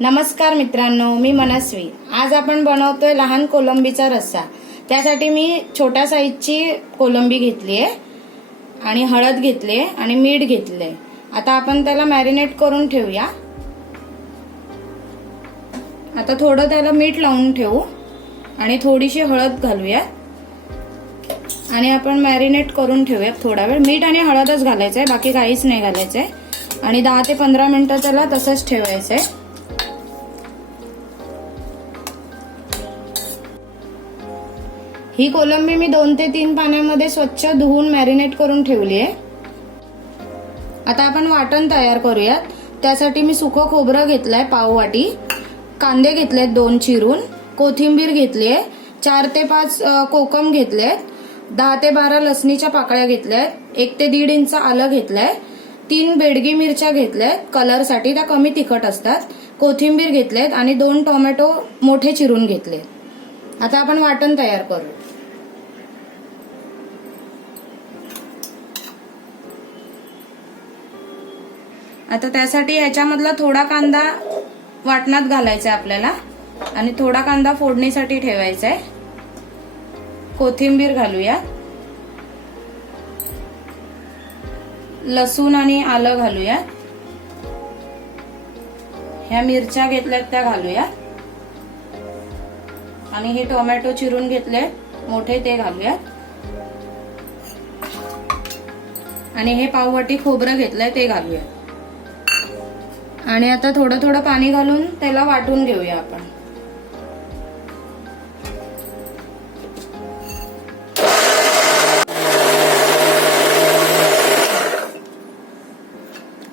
नमस्कार मित्रांनो, मी मनस्वी। आज आपण बनवतोय लहान कोलंबीचा रस्सा। त्यासाठी मी छोट्या साईजची कोलंबी घेतली आहे आणि हळद घेतली आहे आणि मीठ घेतले। आता आपण त्याला मॅरिनेट करून ठेवूया। आता थोडं त्याला मीठ लावून ठेवू आणि थोडीशी हळद घालूया आणि आपण मॅरिनेट करून ठेवूया थोडा वेळ। मीठ आणि हळदच घालायचंय, बाकी काहीच नाही घालायचंय आणि 10 ते 15 मिनिटं त्याला तसंच ठेवायचंय। ही कोलंबी मी 2 ते 3 पाण्यामध्ये स्वच्छ धुवून मॅरिनेट करून ठेवली आहे। आता आपण वाटण तयार करूयात। त्यासाठी मी सुकं खोबरं घेतलंय पाव वाटी, कांदे घेतलेत 2 चिरून, कोथिंबीर घेतलीये, 4 ते 5 कोकम घेतलेत, 10 ते 12 लसणीच्या पाकळ्या घेतल्यात, 1 ते 1.5 इंच आलं घेतलंय, 3 बेडगी मिरच्या घेतल्यात कलरसाठी, त्या कमी तिखट असतात, कोथिंबीर घेतलेत आणि 2 टोमॅटो मोठे चिरून घेतले। आता आपण वाटण तयार करू। आता त्यासाठी ह्याच्यामधला थोडा कांदा वाटणात घालायचा आपल्याला आणि थोडा कांदा फोडणीसाठी ठेवायचा आहे। कोथिंबीर घालूया, लसूण आणि आलं घालूया, ह्या मिरच्या घेतल्यात त्या घालूया आणि हे टोमॅटो चिरून घेतले मोठे ते घालूया आणि हे पाववाटी खोबरं घेतलंय ते घालूया आणि आता थोडं थोडं पाणी घालून त्याला वाटून घेऊया आपण।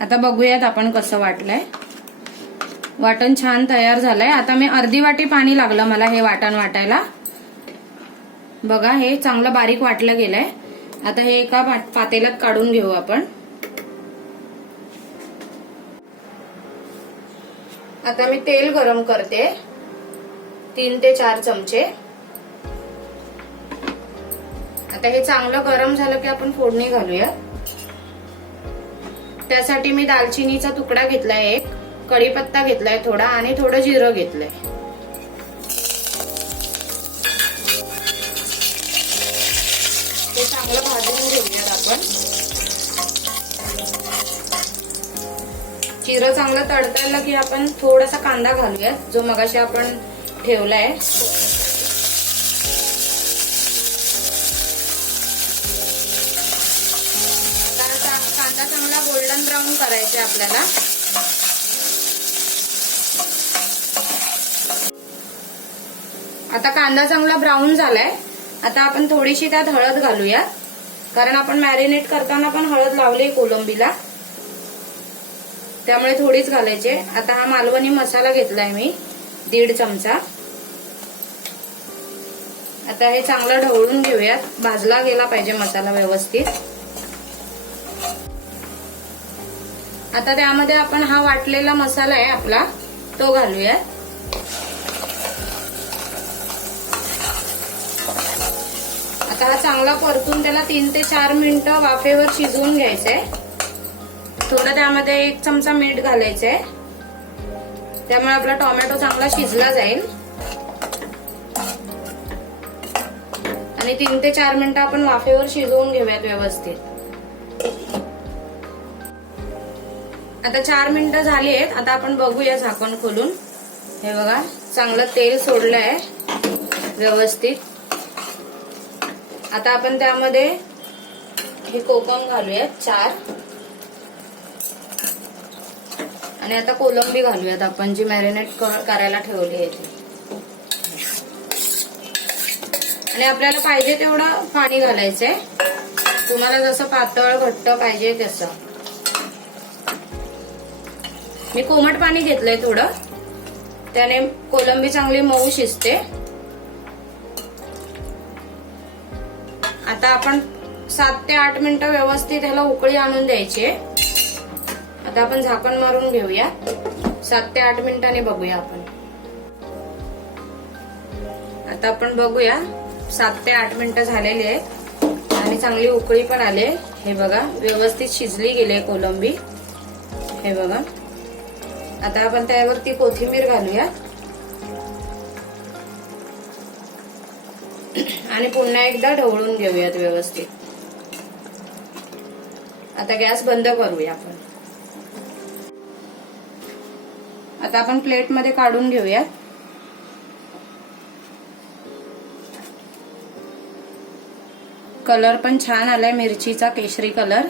आता बघूयात आपण कसं वाटलंय। वाटण छान तयार झालंय। आता मी अर्धी वाटी पाणी लागलं मला हे वाटण वाटायला। बघा हे चांगलं बारीक वाटलं गेलंय। आता हे एका पातेल्यात काढून घेऊ आपण। आता मी तेल गरम करते 3 ते 4 चमचे। आता हे चांगलं गरम झालं की आपण फोडणी घालूया। त्यासाठी मी दालचिनीचा तुकडा घेतलाय, एक कढीपत्ता घेतलाय थोडा आणि थोडं जिरं घेतलंय। ते चांगलं भाजून घेऊयात आपण। जिरं चांगलं तडतडलं की आपण थोडासा कांदा घालूयात जो मगाशी आपण ठेवलाय। कांदा चांगला गोल्डन ब्राऊन करायचा आपल्याला। आता कांदा चांगला ब्राऊन झालाय। आता आपण थोडीशी त्यात हळद घालूया, कारण आपण मॅरिनेट करताना पण हळद लावली कोलंबीला, त्यामुळे थोडीच घालायची। आता हा मालवणी मसाला घेतलाय मी 1.5 चमचा। आता हे चांगलं ढवळून घेऊयात, भाजला गेला पाहिजे मसाला व्यवस्थित। आता त्यामध्ये आपण हा वाटलेला मसाला आहे आपला तो घालूया। आता हा चांगला परतून त्याला 3 ते 4 मिनिटं वाफेवर शिजवून घ्यायचंय। थोडं त्यामध्ये 1 चमचा मीठ घालायचंय, त्यामुळे आपला टोमॅटो चांगला शिजला जाईल आणि 3 ते 4 मिनिटं आपण वाफेवर शिजवून घेऊयात व्यवस्थित। आता 4 मिनिटं झाली आहेत। आता आपण बघूया झाकण खोलून। हे बघा चांगलं तेल सोडलंय व्यवस्थित। आता आपण त्यामध्ये हे कोकम घालूयात 4 आणि आता कोलंबी घालूयात आपण जी मॅरिनेट करायला ठेवली आहे ती। आणि आपल्याला पाहिजे तेवढं पाणी घालायचंय, तुम्हाला जसं पातळ घट्ट पाहिजे तसं। मी कोमट पाणी घेतलंय थोडं, त्याने कोलंबी चांगली मऊ शिजते। आता आपण 7 ते 8 मिनिटं व्यवस्थित ह्याला उकळी आणून द्यायची। आता आपण झाकण मारून घेऊया, 7 ते 8 मिनिटांनी बघूया आपण। आता आपण बघूया 7 ते 8 मिनिटं झालेली आहेत आणि चांगली उकळी पण आले। हे बघा व्यवस्थित शिजली गेली कोलंबी। हे बघा आता आपण त्यावरती कोथिंबीर घालूया आणि पुन्हा एकदा ढवळून घेऊयात व्यवस्थित. आता गॅस बंद करूया आपण. आता आपण प्लेटमध्ये काढून घेऊया. कलर पण छान आलाय मिरचीचा, केशरी कलर.